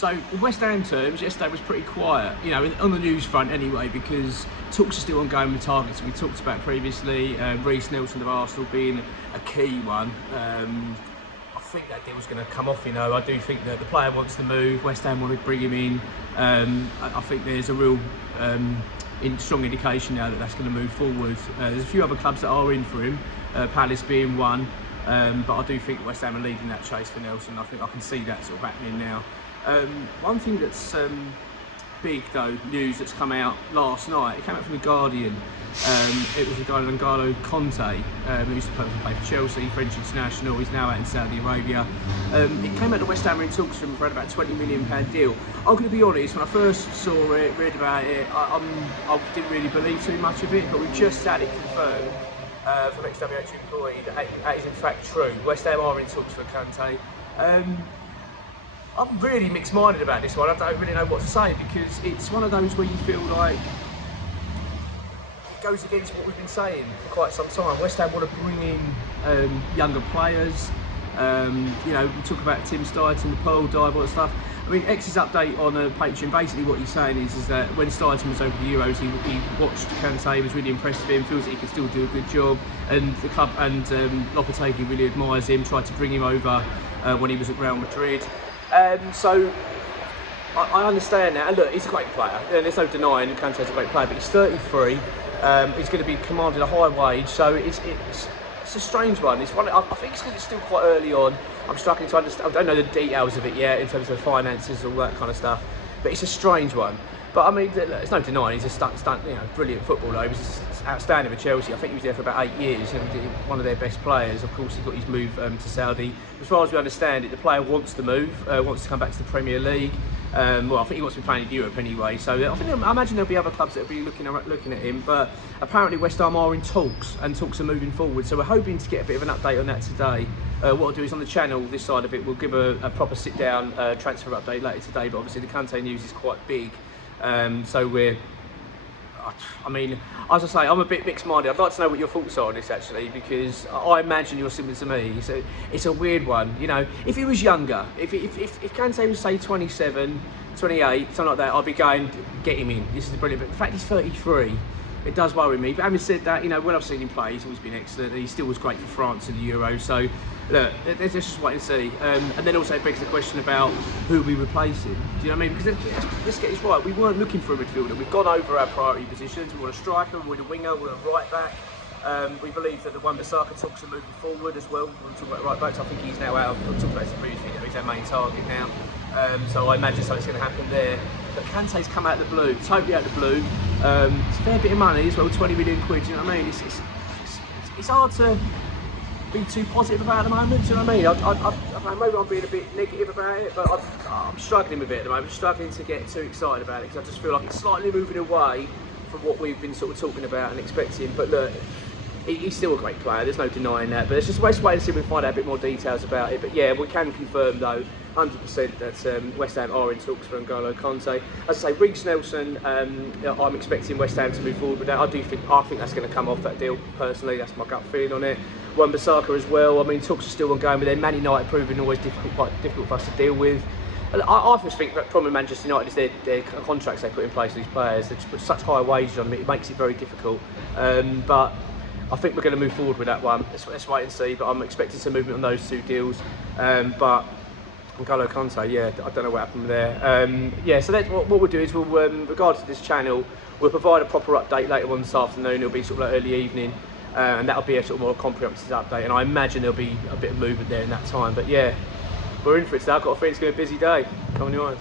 So in West Ham terms, yesterday was pretty quiet, you know, on the news front anyway, because talks are still ongoing with targets we talked about previously. Reece Nelson of Arsenal being a key one. I think that deal's going to come off, you know. I do think that the player wants to move, West Ham want to bring him in. I think there's a real strong indication now that that's going to move forward. There's a few other clubs that are in for him, Palace being one, but I do think West Ham are leading that chase for Nelson. I think I can see that sort of happening now. One thing that's big though, news that's come out last night, it came out from The Guardian. It was a guy, N'Golo Kante, who used to play for Chelsea, French international. He's now out in Saudi Arabia. It came out that West Ham are in talks for him for about £20 million deal. I'm going to be honest, when I first saw it, read about it, I didn't really believe too much of it, but we've just had it confirmed from ex-WH employee that is in fact true. West Ham are in talks for Kante. I'm really mixed-minded about this one. I don't really know what to say, because it's one of those where you feel like it goes against what we've been saying for quite some time. West Ham want to bring in younger players. You know, we talk about Tim Steidten, the Pearl Dive, all that stuff. I mean, X's update on Patreon, basically what he's saying is that when Steidten was over the Euros, he watched Kante, was really impressed with him, feels that he can still do a good job, and the club and Lopetegui really admires him, tried to bring him over when he was at Real Madrid. So I understand that, and look, he's a great player, and there's no denying Kante's a great player, but he's 33, he's going to be commanding a high wage, so it's a strange one. It's one. I think it's because it's still quite early on. I'm struggling to understand. I don't know the details of it yet in terms of finances, all that kind of stuff, but it's a strange one. But I mean, there's no denying he's a stunt, you know, brilliant footballer. He was outstanding for Chelsea. I think he was there for about 8 years, and one of their best players. Of course, he got his move to Saudi. As far as we understand it, the player wants to move, wants to come back to the Premier League. Well, I think he wants to be playing in Europe anyway. So I imagine there'll be other clubs that will be looking at him. But apparently, West Ham are in talks, and talks are moving forward. So we're hoping to get a bit of an update on that today. What I'll do is on the channel, this side of it, we'll give a proper sit-down transfer update later today. But obviously, the Kante news is quite big. So I mean, as I say, I'm a bit mixed-minded. I'd like to know what your thoughts are on this, actually, because I imagine you're similar to me. It's a weird one, you know. If he was younger, if Kante was, say, 27, 28, something like that, I'd be going, get him in. This is brilliant. But the fact he's 33, it does worry me. But having said that, you know, when I've seen him play, he's always been excellent. He still was great for France in the Euros. So, look, let's just wait and see. And then also it begs the question about who we replacing. Do you know what I mean? Because let's get this right. We weren't looking for a midfielder. We've gone over our priority positions. We want a striker, we want a winger, we want a right back. We believe that the Wan-Bissaka talks are moving forward as well. We'll talk about right backs. I think he's now out. We'll talk about this previously. He's our main target now. So I imagine something's going to happen there. But Kante's come out of the blue, totally out of the blue. It's a fair bit of money as well, 20 million quid. Do you know what I mean? It's hard to be too positive about it at the moment. Do you know what I mean? Maybe I'm being a bit negative about it, but I'm struggling with it at the moment. I'm struggling to get too excited about it, because I just feel like it's slightly moving away from what we've been sort of talking about and expecting. But look, he's still a great player, there's no denying that, but let's just wait and see if we can find out a bit more details about it. But yeah, we can confirm though 100% that West Ham are in talks for N'Golo Kante. As I say, Reece Nelson, I'm expecting West Ham to move forward with that. I think that's going to come off that deal, personally. That's my gut feeling on it. Wan-Bissaka as well. I mean, talks are still ongoing, but then Man United proving always quite difficult for us to deal with. I just think that the problem with Manchester United is their contracts they put in place for these players. They just put such high wages on them, it makes it very difficult. But I think we're going to move forward with that one. Let's wait and see. But I'm expecting some movement on those two deals. But N'Golo Kante, yeah, I don't know what happened there. Yeah, so that's what we'll do is we'll, regarding this channel, we'll provide a proper update later on this afternoon. It'll be sort of like early evening, and that'll be a sort of more comprehensive update. And I imagine there'll be a bit of movement there in that time. But yeah, we're in for it today. I've got a feeling it's going to be a busy day. Come on, your eyes.